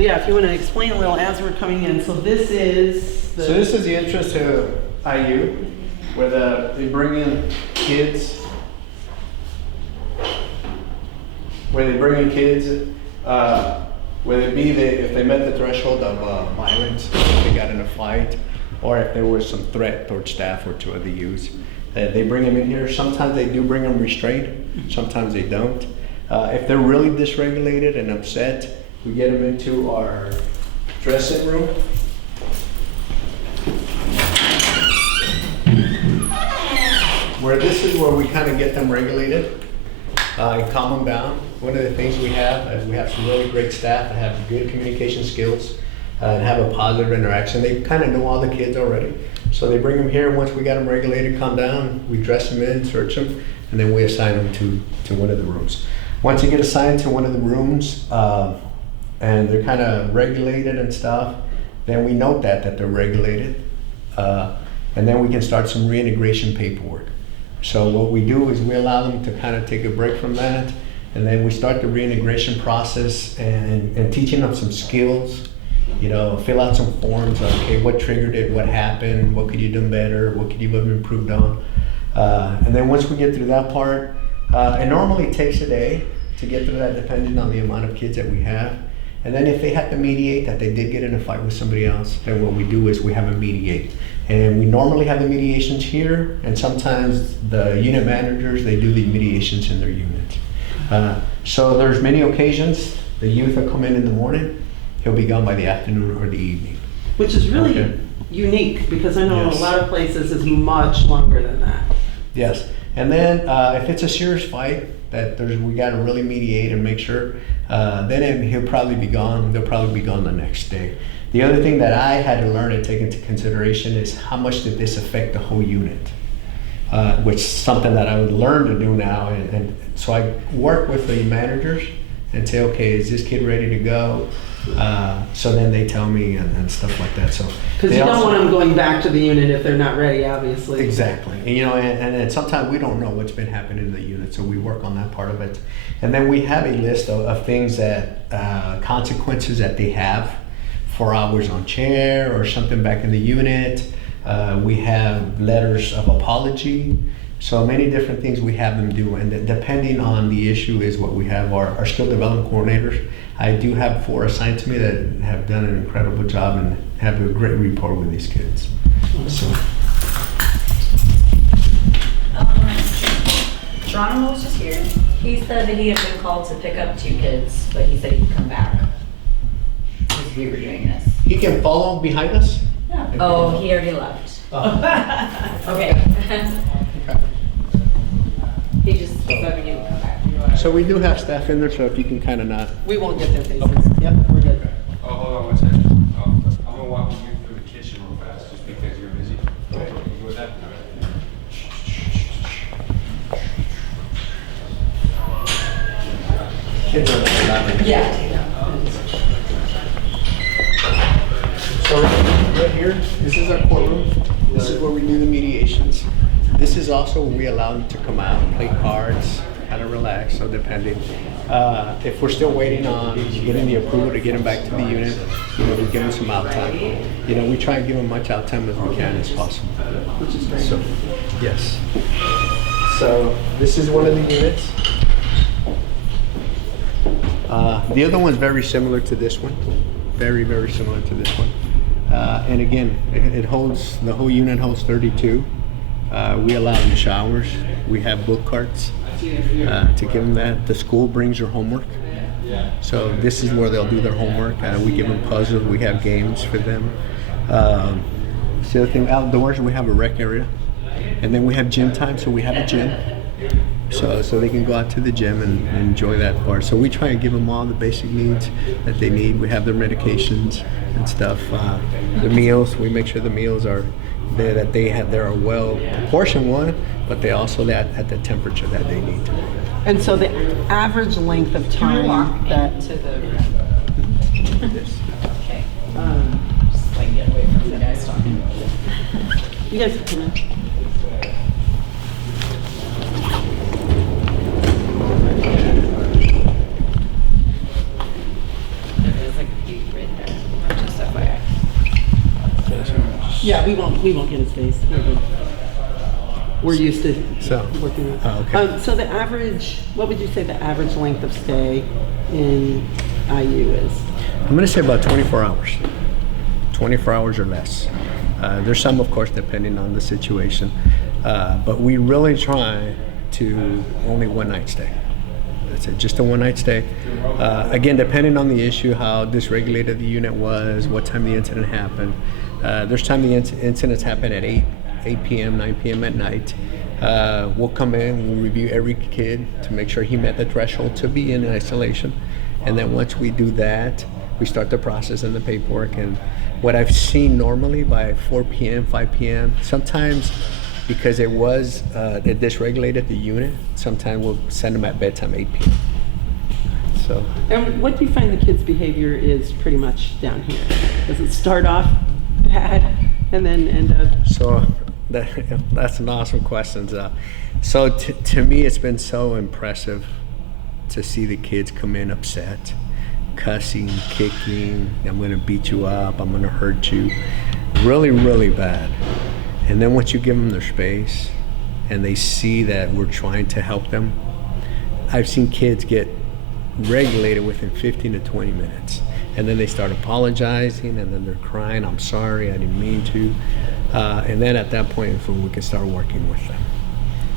So yeah, if you want to explain a little as we're coming in. So this is the... So this is the entrance to IU, where they bring in kids. Whether it be if they met the threshold of violence, if they got in a fight, or if there was some threat towards staff or to other youths. They bring them in here. Sometimes they do bring them restrained, sometimes they don't. If they're really dysregulated and upset, we get them into our dressing room. Where this is where we kind of get them regulated and calm them down. One of the things we have is we have some really great staff that have good communication skills and have a positive interaction. They kind of know all the kids already. So they bring them here. Once we got them regulated, calm down, we dress them in, search them, and then we assign them to one of the rooms. Once you get assigned to one of the rooms and they're kind of regulated and stuff, then we note that they're regulated. And then we can start some reintegration paperwork. So what we do is we allow them to kind of take a break from that, and then we start the reintegration process and teaching them some skills. You know, fill out some forms, okay, what triggered it, what happened, what could you do better, what could you have improved on. And then once we get through that part, it normally takes a day to get through that depending on the amount of kids that we have. And then if they have to mediate that they did get in a fight with somebody else, then what we do is we have them mediate. And we normally have the mediations here, and sometimes the unit managers, they do the mediations in their unit. So there's many occasions, the youth will come in the morning, he'll be gone by the afternoon or the evening. Which is really unique, because I know in a lot of places it's much longer than that. Yes, and then if it's a serious fight that we got to really mediate and make sure, then he'll probably be gone. They'll probably be gone the next day. The other thing that I had to learn and take into consideration is how much did this affect the whole unit, which is something that I would learn to do now. And so I work with the managers and say, okay, is this kid ready to go? So then they tell me and stuff like that. So because you don't want them going back to the unit if they're not ready, obviously. Exactly. And, you know, and sometimes we don't know what's been happening in the unit, so we work on that part of it. And then we have a list of things that consequences that they have. 4 hours on chair or something back in the unit. We have letters of apology. So many different things we have them do, and depending on the issue is what we have. Our skill development coordinators, I do have 4 assigned to me that have done an incredible job and have a great rapport with these kids. So. Geronimo was just here. He said that he had been called to pick up 2 kids, but he said he'd come back. Because we were doing this. He can follow behind us? Yeah. Oh, he already left. Oh. Okay. He just said he would come back. So we do have staff in there, so if you can kind of not. We won't get their faces. Yep, we're good. Oh, hold on one second. I'm gonna walk you through the kitchen real fast, just because you're busy. Okay. You with that? Yeah. So right here, this is our courtroom. This is where we do the mediations. This is also where we allow them to come out, play cards, kind of relax, so depending. If we're still waiting on getting the approval to get them back to the unit, you know, we give them some out time. You know, we try and give them much out time as we can as possible. Which is great. So, yes. So this is one of the units. The other one's very similar to this one. Very, very similar to this one. And again, it holds, the whole unit holds 32. We allow them showers. We have book carts to give them that. The school brings their homework. So this is where they'll do their homework. We give them puzzles. We have games for them. The other thing, outdoors, we have a rec area. And then we have gym time, so we have a gym. So they can go out to the gym and enjoy that part. So we try and give them all the basic needs that they need. We have their medications and stuff. The meals, we make sure the meals are there, that they have, they're a well proportioned one, but they also at the temperature that they need to. And so the average length of time that to the okay. Just like get away from the guys talking. you guys can come in. Yeah, we won't get his face. We're good. We're used to So- working with. Oh, okay. So the average, what would you say the average length of stay in IU is? I'm gonna say about 24 hours. 24 hours or less. There's some, of course, depending on the situation, but we really try to only one night stay. That's it, just a one night stay. Again, depending on the issue, how dysregulated the unit was, what time the incident happened. There's time the incidents happen at 8 p.m., 9 p.m. at night. We'll come in, we'll review every kid to make sure he met the threshold to be in isolation. And then once we do that, we start the process and the paperwork. And what I've seen normally by 4 p.m., 5 p.m., sometimes because it dysregulated the unit, sometimes we'll send them at bedtime, 8 p.m. So. And what do you find the kids' behavior is pretty much down here? Does it start off bad and then end up? So that's an awesome question. So to me, it's been so impressive to see the kids come in upset, cussing, kicking, I'm gonna beat you up, I'm gonna hurt you, really, really bad. And then once you give them their space and they see that we're trying to help them, I've seen kids get regulated within 15 to 20 minutes. And then they start apologizing and then they're crying, I'm sorry, I didn't mean to. And then at that point, we can start working with them.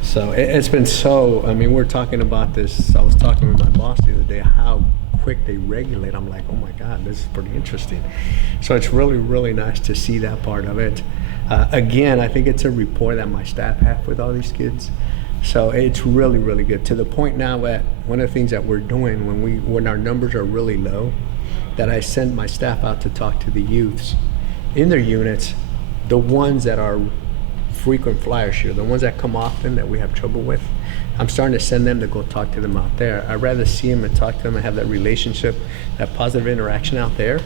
So it's been so, I mean, we're talking about this, I was talking with my boss the other day, how quick they regulate. I'm like, oh my God, this is pretty interesting. So it's really, really nice to see that part of it. Again, I think it's a rapport that my staff have with all these kids. So it's really, really good. To the point now that one of the things that we're doing when our numbers are really low, that I send my staff out to talk to the youths in their units, the ones that are frequent flyers here, the ones that come often that we have trouble with. I'm starting to send them to go talk to them out there. I'd rather see them and talk to them and have that relationship, that positive interaction out there,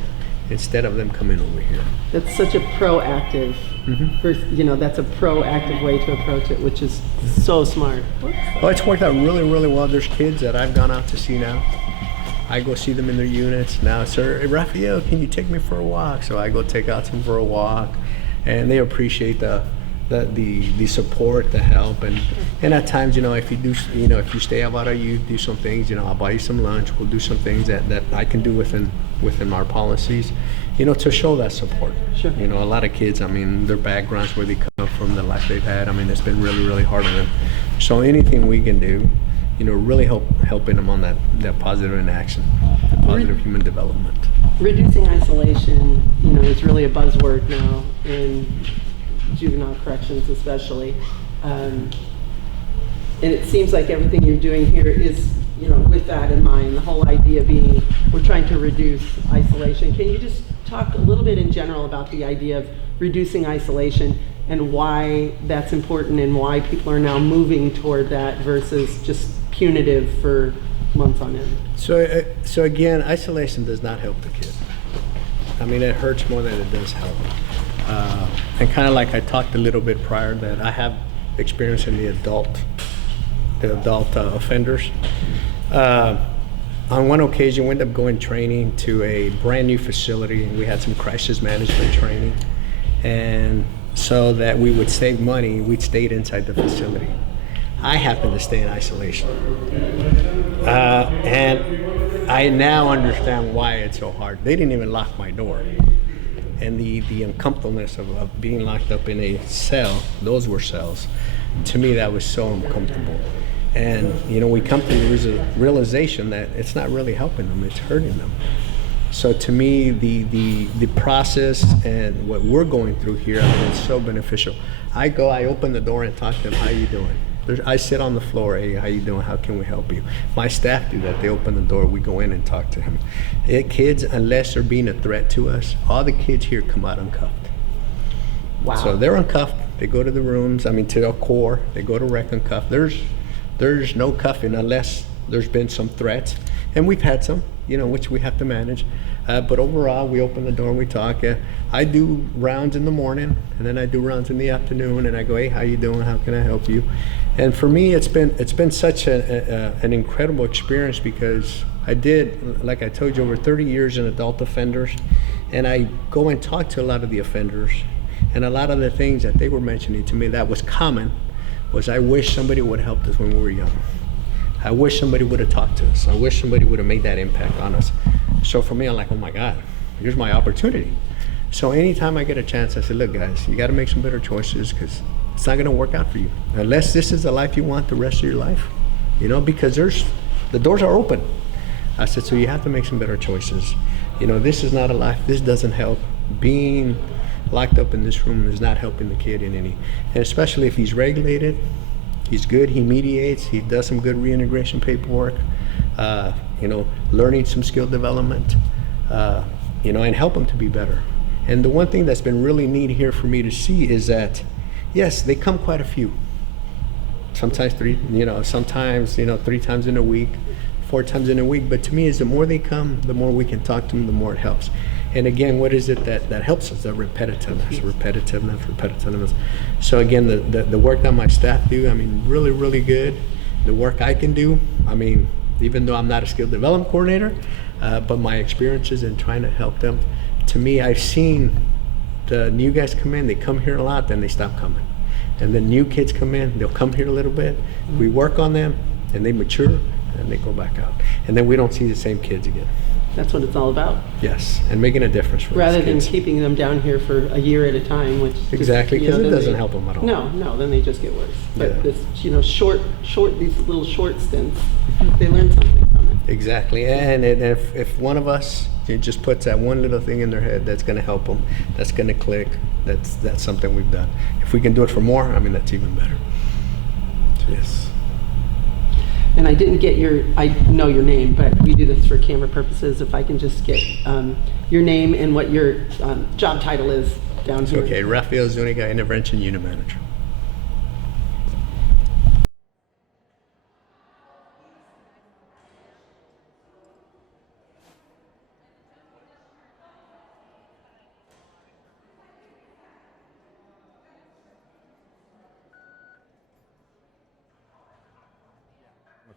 instead of them coming over here. That's such a proactive, that's a proactive way to approach it, which is so smart. Oh, it's worked out really, really well. There's kids that I've gone out to see now. I go see them in their units now. Sir, hey, Raphael, can you take me for a walk? So I go take out them for a walk, and they appreciate the support, the help, and at times, if you do, if you stay out of you, do some things, I'll buy you some lunch. We'll do some things that I can do within our policies, to show that support. Sure. A lot of kids, I mean, their backgrounds, where they come from, the life they've had, I mean, it's been really, really hard on them. So anything we can do, really helping them on that positive interaction, the positive human development. Reducing isolation, is really a buzzword now in juvenile corrections especially. And it seems like everything you're doing here is, with that in mind, the whole idea being we're trying to reduce isolation. Can you just talk a little bit in general about the idea of reducing isolation and why that's important and why people are now moving toward that versus just punitive for months on end? So again, isolation does not help the kid. I mean, it hurts more than it does help. And kind of like I talked a little bit prior, that I have experience in the adult offenders. On one occasion, we ended up going training to a brand new facility, and we had some crisis management training. And so that we would save money, we stayed inside the facility. I happened to stay in isolation. And I now understand why it's so hard. They didn't even lock my door. And the uncomfortableness of being locked up in a cell, those were cells. To me, that was so uncomfortable. And, we come to the realization that it's not really helping them, it's hurting them. So to me, the process and what we're going through here, I mean, it's so beneficial. I open the door and talk to them, how you doing? I sit on the floor, hey, how you doing? How can we help you? My staff do that. They open the door, we go in and talk to him. Kids, unless they're being a threat to us, all the kids here come out uncuffed. Wow. So they're uncuffed, they go to the rooms, to their core, they go to rec uncuffed. There's no cuffing unless there's been some threats. And we've had some, which we have to manage. But overall, we open the door and we talk. I do rounds in the morning, and then I do rounds in the afternoon, and I go, hey, how you doing? How can I help you? And for me, it's been such an incredible experience, because I did, like I told you, over 30 years in adult offenders, and I go and talk to a lot of the offenders, And a lot of the things that they were mentioning to me that was common was, I wish somebody would have helped us when we were young. I wish somebody would have talked to us. I wish somebody would have made that impact on us. So for me, I'm like, oh my God, here's my opportunity. So anytime I get a chance, I say, look guys, you got to make some better choices, because it's not going to work out for you. Unless this is the life you want the rest of your life, you know, because the doors are open. I said, so you have to make some better choices. You know, this is not a life, this doesn't help. Being locked up in this room is not helping the kid in any, and especially if he's regulated, he's good, he mediates, he does some good reintegration paperwork, you know, learning some skill development, you know, and help him to be better. And the one thing that's been really neat here for me to see is that, yes, they come quite a few. Sometimes 3 times in a week, 4 times in a week. But to me, is the more they come, the more we can talk to them, the more it helps. And again, what is it that helps us? The repetitiveness. So again, the work that my staff do, I mean, really, really good. The work I can do, I mean, even though I'm not a skill development coordinator, but my experiences in trying to help them, to me, I've seen the new guys come in, they come here a lot, then they stop coming. And the new kids come in, they'll come here a little bit, we work on them, and they mature, and they go back out. And then we don't see the same kids again. That's what it's all about. Yes, and making a difference for Rather these than kids. keeping them down here for a year at a time, which Exactly, because it then doesn't help them at all. No, then they just get worse. But Yeah. this, these little short stints, they learn something from it. Exactly, and if one of us just puts that one little thing in their head that's going to help them, that's going to click, that's something we've done. If we can do it for more, I mean, that's even better. So, yes. And I didn't get I know your name, but we do this for camera purposes. If I can just get your name and what your job title is down here. Okay, Rafael Zuniga, Intervention Unit Manager.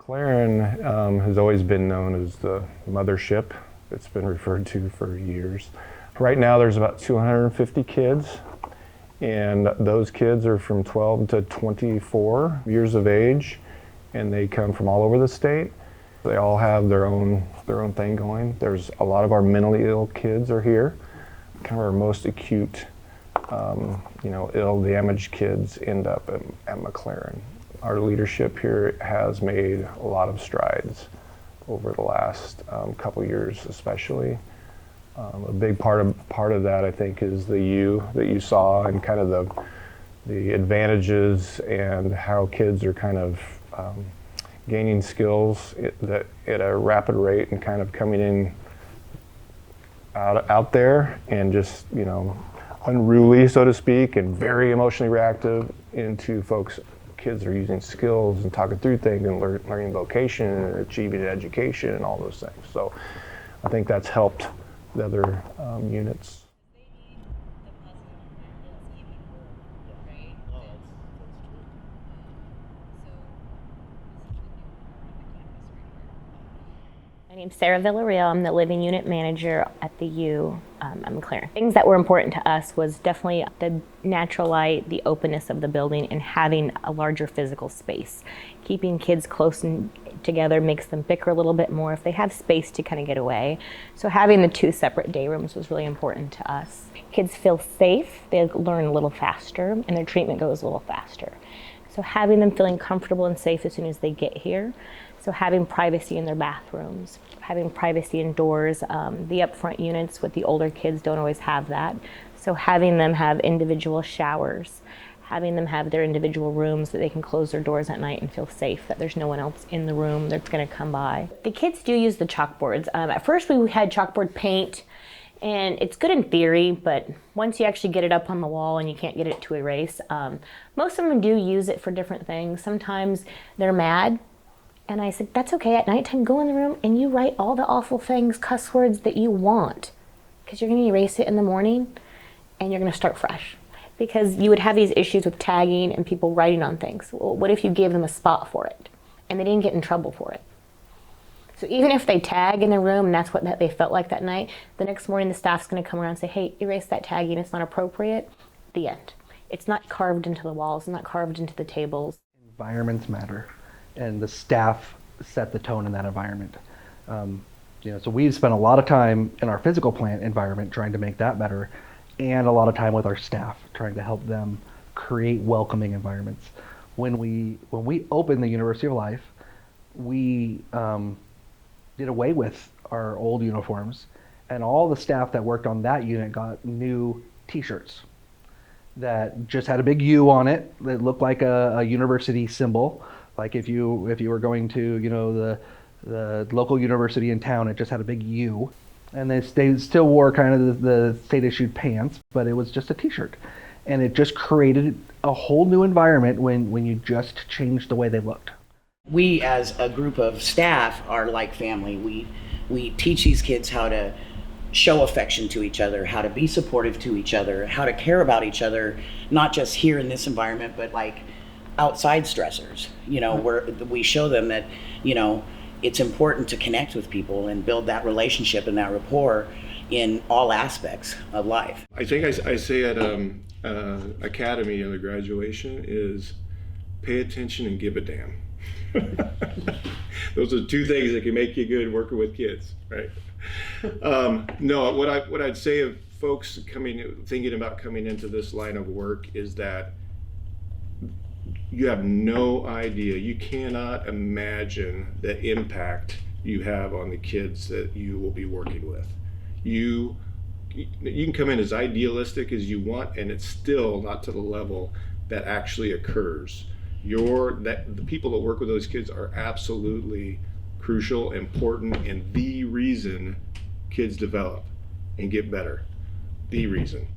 McLaren has always been known as the mothership. It's been referred to for years. Right now there's about 250 kids, and those kids are from 12 to 24 years of age, and they come from all over the state. They all have their own thing going. There's a lot of our mentally ill kids are here. Kind of our most acute, ill, damaged kids end up at McLaren. Our leadership here has made a lot of strides over the last couple years, especially. A big part of that, I think, is the U that you saw, and kind of the advantages and how kids are kind of gaining skills at a rapid rate, and kind of coming in out there and just unruly, so to speak, and very emotionally reactive, into kids are using skills and talking through things and learning vocation and achieving an education and all those things. So I think that's helped the other units. My name's Sarah Villarreal. I'm the living unit manager at the U at McLaren. Things that were important to us was definitely the natural light, the openness of the building, and having a larger physical space. Keeping kids close and together makes them bicker a little bit more if they have space to kind of get away. So having the 2 separate day rooms was really important to us. Kids feel safe, they learn a little faster, and their treatment goes a little faster. So having them feeling comfortable and safe as soon as they get here. So having privacy in their bathrooms, having privacy indoors. The upfront units with the older kids don't always have that. So having them have individual showers, having them have their individual rooms that they can close their doors at night and feel safe, that there's no one else in the room that's gonna come by. The kids do use the chalkboards. At first we had chalkboard paint, and it's good in theory, but once you actually get it up on the wall and you can't get it to erase, most of them do use it for different things. Sometimes they're mad. And I said, that's okay, at nighttime, go in the room and you write all the awful things, cuss words that you want, because you're gonna erase it in the morning and you're gonna start fresh. Because you would have these issues with tagging and people writing on things. Well, what if you gave them a spot for it and they didn't get in trouble for it? So even if they tag in the room and that's what they felt like that night, the next morning the staff's gonna come around and say, hey, erase that tagging, it's not appropriate. The end. It's not carved into the walls, not carved into the tables. Environments matter, and the staff set the tone in that environment. So we've spent a lot of time in our physical plant environment trying to make that better, and a lot of time with our staff trying to help them create welcoming environments. When we opened the University of Life, we did away with our old uniforms, and all the staff that worked on that unit got new T-shirts that just had a big U on it that looked like a university symbol. Like if you were going to the local university in town, it just had a big U. And they still wore kind of the state issued pants, but it was just a T-shirt. And it just created a whole new environment when you just changed the way they looked. We as a group of staff are like family. We teach these kids how to show affection to each other, how to be supportive to each other, how to care about each other, not just here in this environment, but like outside stressors, where we show them that, it's important to connect with people and build that relationship and that rapport in all aspects of life. I think I say at Academy in the graduation is pay attention and give a damn. Those are two things that can make you good working with kids, right? No, what I'd say of folks thinking about coming into this line of work is that you have no idea, you cannot imagine the impact you have on the kids that you will be working with. You can come in as idealistic as you want, and it's still not to the level that actually occurs. The people that work with those kids are absolutely crucial, important, and the reason kids develop and get better. The reason.